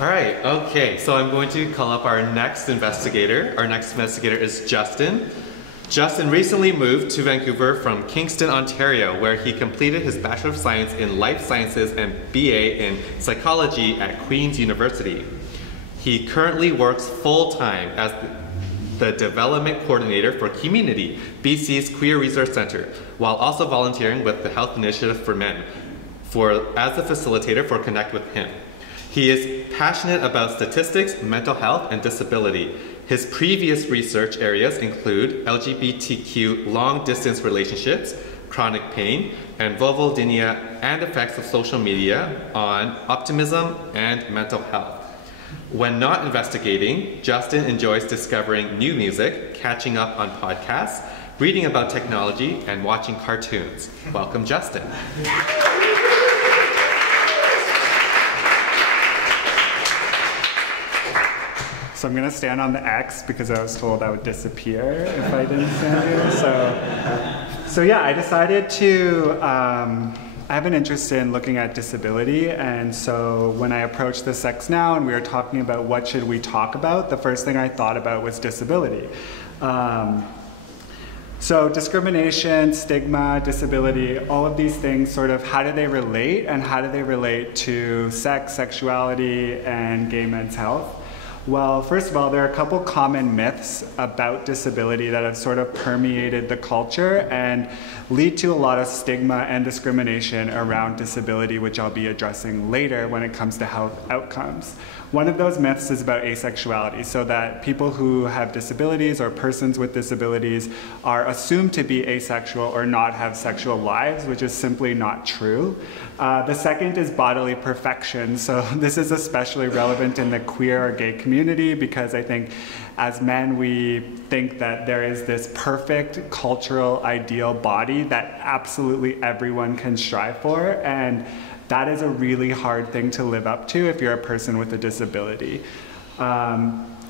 All right, okay, so I'm going to call up our next investigator. Our next investigator is Justin. Justin recently moved to Vancouver from Kingston, Ontario, where he completed his Bachelor of Science in Life Sciences and BA in Psychology at Queen's University. He currently works full-time as the Development Coordinator for Community, BC's Queer Resource Centre, while also volunteering with the Health Initiative for Men as a facilitator for Connect with Him. He is passionate about statistics, mental health, and disability. His previous research areas include LGBTQ long-distance relationships, chronic pain, and vulvodynia and effects of social media on optimism and mental health. When not investigating, Justin enjoys discovering new music, catching up on podcasts, reading about technology, and watching cartoons. Welcome, Justin. So I'm going to stand on the X because I was told I would disappear if I didn't stand here. So yeah, I decided to, I have an interest in looking at disability, and so when I approached the Sex Now and we were talking about what should we talk about, the first thing I thought about was disability. So discrimination, stigma, disability, all of these things, sort of how do they relate, and how do they relate to sex, sexuality, and gay men's health? Well, first of all, there are a couple common myths about disability that have sort of permeated the culture and lead to a lot of stigma and discrimination around disability, which I'll be addressing later when it comes to health outcomes. One of those myths is about asexuality, so that people who have disabilities or persons with disabilities are assumed to be asexual or not have sexual lives, which is simply not true. The second is bodily perfection. So this is especially relevant in the queer or gay community because I think as men we think that there is this perfect cultural ideal body that absolutely everyone can strive for, and that is a really hard thing to live up to if you're a person with a disability.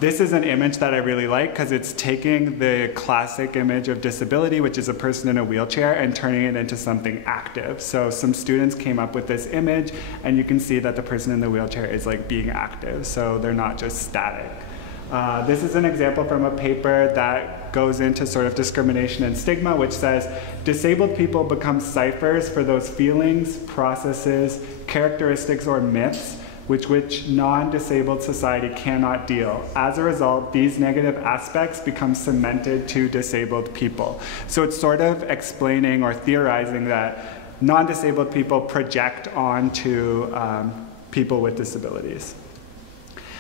This is an image that I really like because it's taking the classic image of disability, which is a person in a wheelchair, and turning it into something active. So some students came up with this image, and you can see that the person in the wheelchair is like being active, so they're not just static. This is an example from a paper that goes into sort of discrimination and stigma, which says disabled people become ciphers for those feelings, processes, characteristics, or myths with which non-disabled society cannot deal. As a result, these negative aspects become cemented to disabled people. So it's sort of explaining or theorizing that non-disabled people project onto people with disabilities.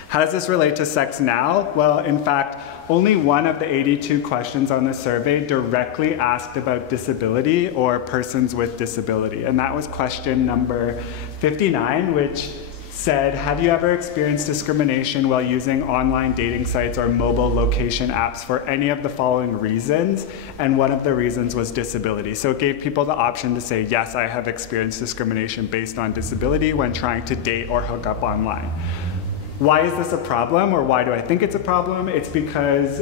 How does this relate to Sex Now? Well, in fact, only one of the 82 questions on the survey directly asked about disability or persons with disability, and that was question number 59, which said, have you ever experienced discrimination while using online dating sites or mobile location apps for any of the following reasons? And one of the reasons was disability. So it gave people the option to say, yes, I have experienced discrimination based on disability when trying to date or hook up online. Why is this a problem, or why do I think it's a problem? It's because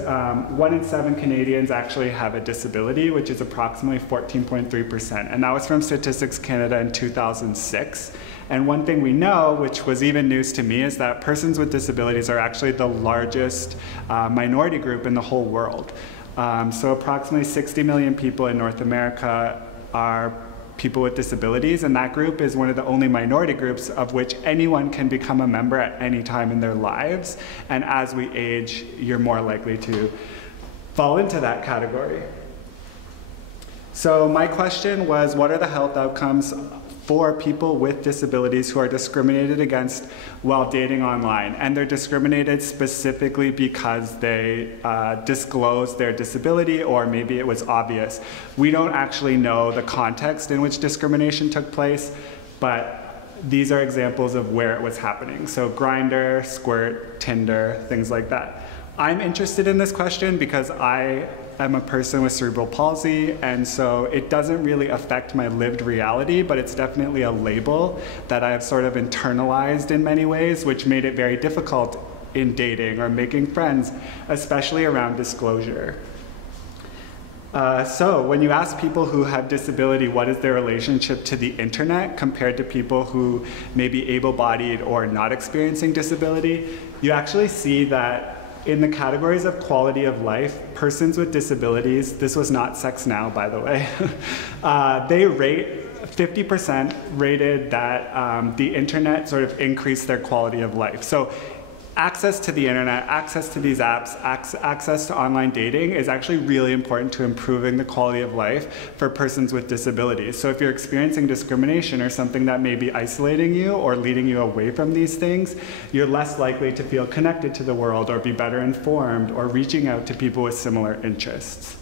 1 in 7 Canadians actually have a disability, which is approximately 14.3%. And that was from Statistics Canada in 2006. And one thing we know, which was even news to me, is that persons with disabilities are actually the largest minority group in the whole world. So approximately 60 million people in North America are people with disabilities, and that group is one of the only minority groups of which anyone can become a member at any time in their lives. And as we age, you're more likely to fall into that category. So my question was, what are the health outcomes for people with disabilities who are discriminated against while dating online? And they're discriminated specifically because they disclosed their disability, or maybe it was obvious. We don't actually know the context in which discrimination took place, but these are examples of where it was happening. So Grindr, Squirt, Tinder, things like that. I'm interested in this question because I am a person with cerebral palsy, and so it doesn't really affect my lived reality, but it's definitely a label that I've sort of internalized in many ways, which made it very difficult in dating or making friends, especially around disclosure. So when you ask people who have disability what is their relationship to the internet compared to people who may be able-bodied or not experiencing disability, you actually see that in the categories of quality of life, persons with disabilities, this was not Sex Now, by the way, they rate 50% rated that the internet sort of increased their quality of life. So access to the internet, access to these apps, access to online dating is actually really important to improving the quality of life for persons with disabilities. So if you're experiencing discrimination or something that may be isolating you or leading you away from these things, you're less likely to feel connected to the world or be better informed or reaching out to people with similar interests.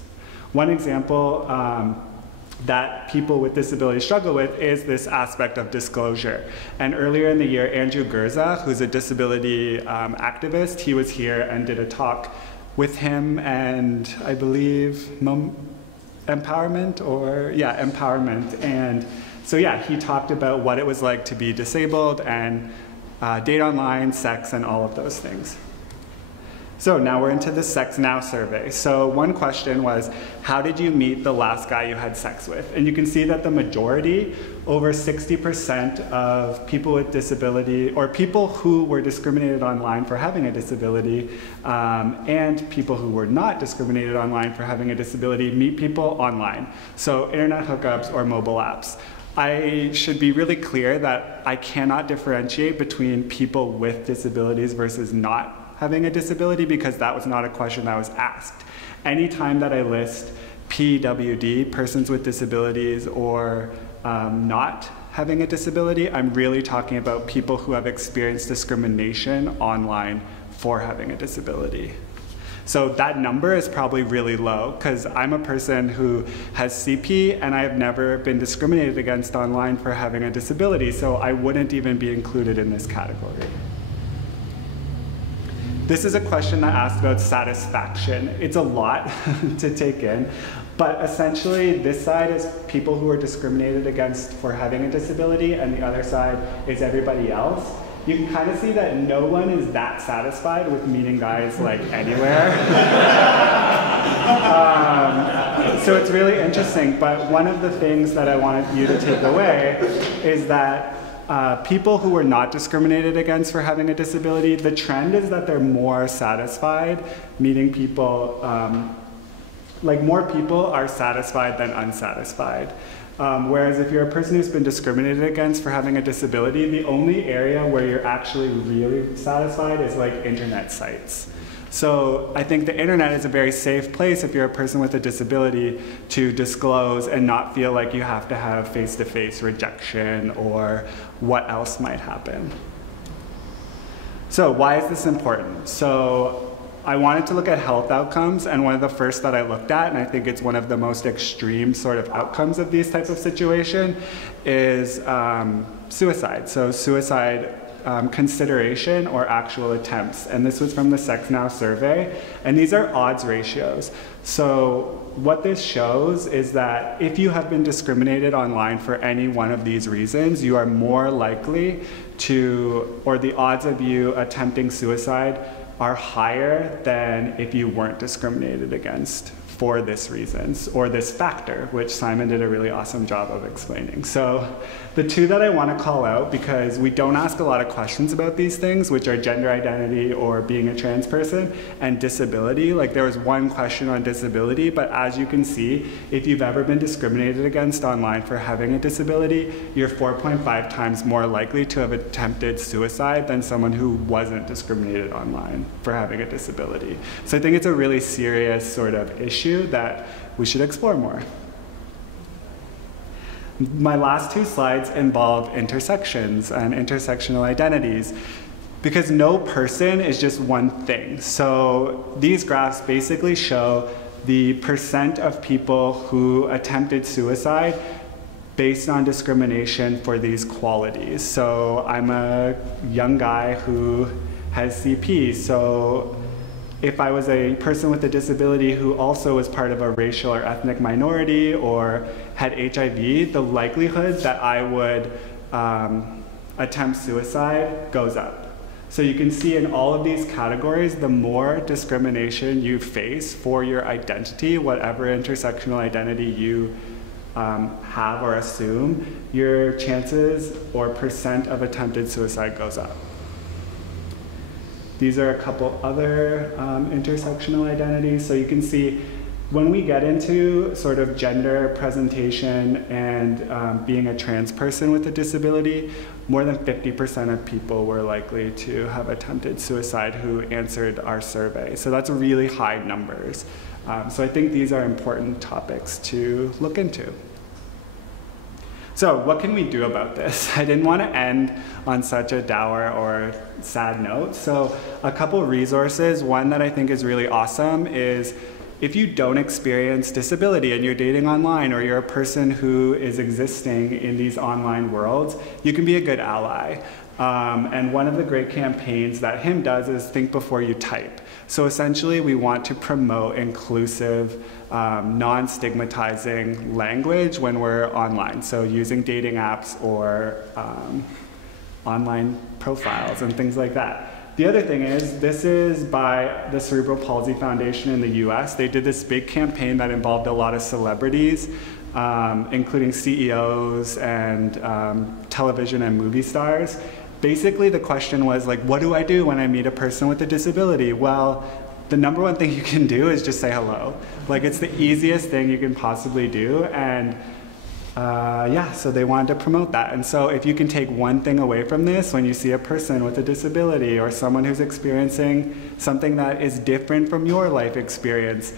One example that people with disabilities struggle with is this aspect of disclosure. And earlier in the year, Andrew Gurza, who's a disability activist, he was here and did a talk with him and I believe Empowerment. And so yeah, he talked about what it was like to be disabled and date online, sex, and all of those things. So now we're into the Sex Now survey. So one question was, how did you meet the last guy you had sex with? And you can see that the majority, over 60% of people with disability, or people who were discriminated online for having a disability, and people who were not discriminated online for having a disability, meet people online. So internet hookups or mobile apps. I should be really clear that I cannot differentiate between people with disabilities versus not having a disability, because that was not a question that was asked. Anytime that I list PWD, persons with disabilities, or not having a disability, I'm really talking about people who have experienced discrimination online for having a disability. So that number is probably really low, because I'm a person who has CP and I have never been discriminated against online for having a disability, so I wouldn't even be included in this category. This is a question that asks about satisfaction. It's a lot to take in, but essentially this side is people who are discriminated against for having a disability, and the other side is everybody else. You can kind of see that no one is that satisfied with meeting guys like anywhere. So it's really interesting, but one of the things that I wanted you to take away is that people who were not discriminated against for having a disability, the trend is that they're more satisfied meeting people, like more people are satisfied than unsatisfied. Whereas if you're a person who's been discriminated against for having a disability, the only area where you're actually really satisfied is like internet sites. So I think the internet is a very safe place if you're a person with a disability to disclose and not feel like you have to have face-to-face rejection or what else might happen. So why is this important? So I wanted to look at health outcomes, and one of the first that I looked at, and I think it's one of the most extreme sort of outcomes of these types of situation, is suicide. So suicide consideration or actual attempts. And this was from the Sex Now survey. And these are odds ratios. So what this shows is that if you have been discriminated online for any one of these reasons, you are more likely to, or the odds of you attempting suicide are higher than if you weren't discriminated against for this reasons, or this factor, which Simon did a really awesome job of explaining. So the two that I want to call out, because we don't ask a lot of questions about these things, which are gender identity or being a trans person, and disability. Like there was one question on disability, but as you can see, if you've ever been discriminated against online for having a disability, you're 4.5 times more likely to have attempted suicide than someone who wasn't discriminated online for having a disability. So I think it's a really serious sort of issue that we should explore more. My last two slides involve intersections and intersectional identities, because no person is just one thing. So these graphs basically show the percent of people who attempted suicide based on discrimination for these qualities. So I'm a young guy who has CP, so if I was a person with a disability who also was part of a racial or ethnic minority or had HIV, the likelihood that I would attempt suicide goes up. So you can see in all of these categories, the more discrimination you face for your identity, whatever intersectional identity you have or assume, your chances or percent of attempted suicide goes up. These are a couple other intersectional identities. So you can see when we get into sort of gender presentation and being a trans person with a disability, more than 50% of people were likely to have attempted suicide who answered our survey. So that's really high numbers. So I think these are important topics to look into. So what can we do about this? I didn't want to end on such a dour or sad note. So a couple resources. One that I think is really awesome is if you don't experience disability and you're dating online, or you're a person who is existing in these online worlds, you can be a good ally. And one of the great campaigns that HIM does is think before you type. So essentially, we want to promote inclusive, non-stigmatizing language when we're online. So using dating apps or online profiles and things like that. The other thing is, this is by the Cerebral Palsy Foundation in the US. They did this big campaign that involved a lot of celebrities, including CEOs and television and movie stars. Basically, the question was like, what do I do when I meet a person with a disability? Well, the number one thing you can do is just say hello. Like, it's the easiest thing you can possibly do. And yeah, so they wanted to promote that. And so if you can take one thing away from this, when you see a person with a disability or someone who's experiencing something that is different from your life experience,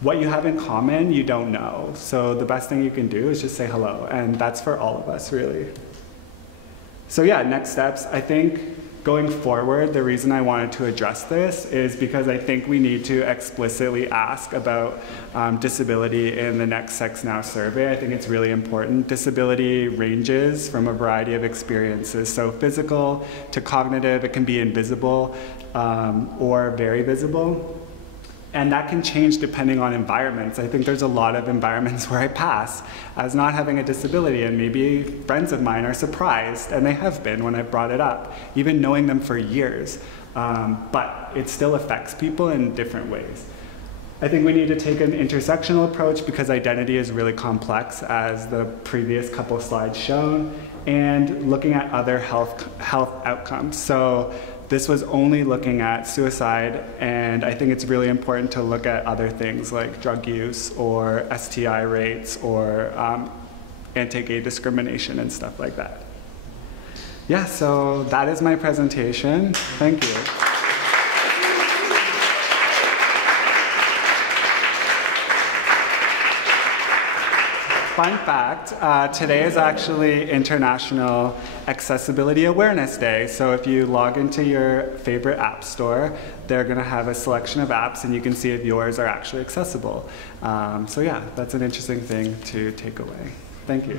what you have in common, you don't know. So the best thing you can do is just say hello. And that's for all of us, really. So yeah, next steps. I think going forward, the reason I wanted to address this is because I think we need to explicitly ask about disability in the next Sex Now survey. I think it's really important. Disability ranges from a variety of experiences. So physical to cognitive, it can be invisible or very visible. And that can change depending on environments. I think there's a lot of environments where I pass as not having a disability, and maybe friends of mine are surprised, and they have been when I've brought it up, even knowing them for years. But it still affects people in different ways. I think we need to take an intersectional approach because identity is really complex, as the previous couple slides shown, and looking at other health outcomes. So this was only looking at suicide, and I think it's really important to look at other things like drug use or STI rates or anti-gay discrimination and stuff like that. Yeah, so that is my presentation. Thank you. Fun fact, today is actually International Accessibility Awareness Day. So if you log into your favorite app store, they're going to have a selection of apps, and you can see if yours are actually accessible. So yeah, that's an interesting thing to take away. Thank you.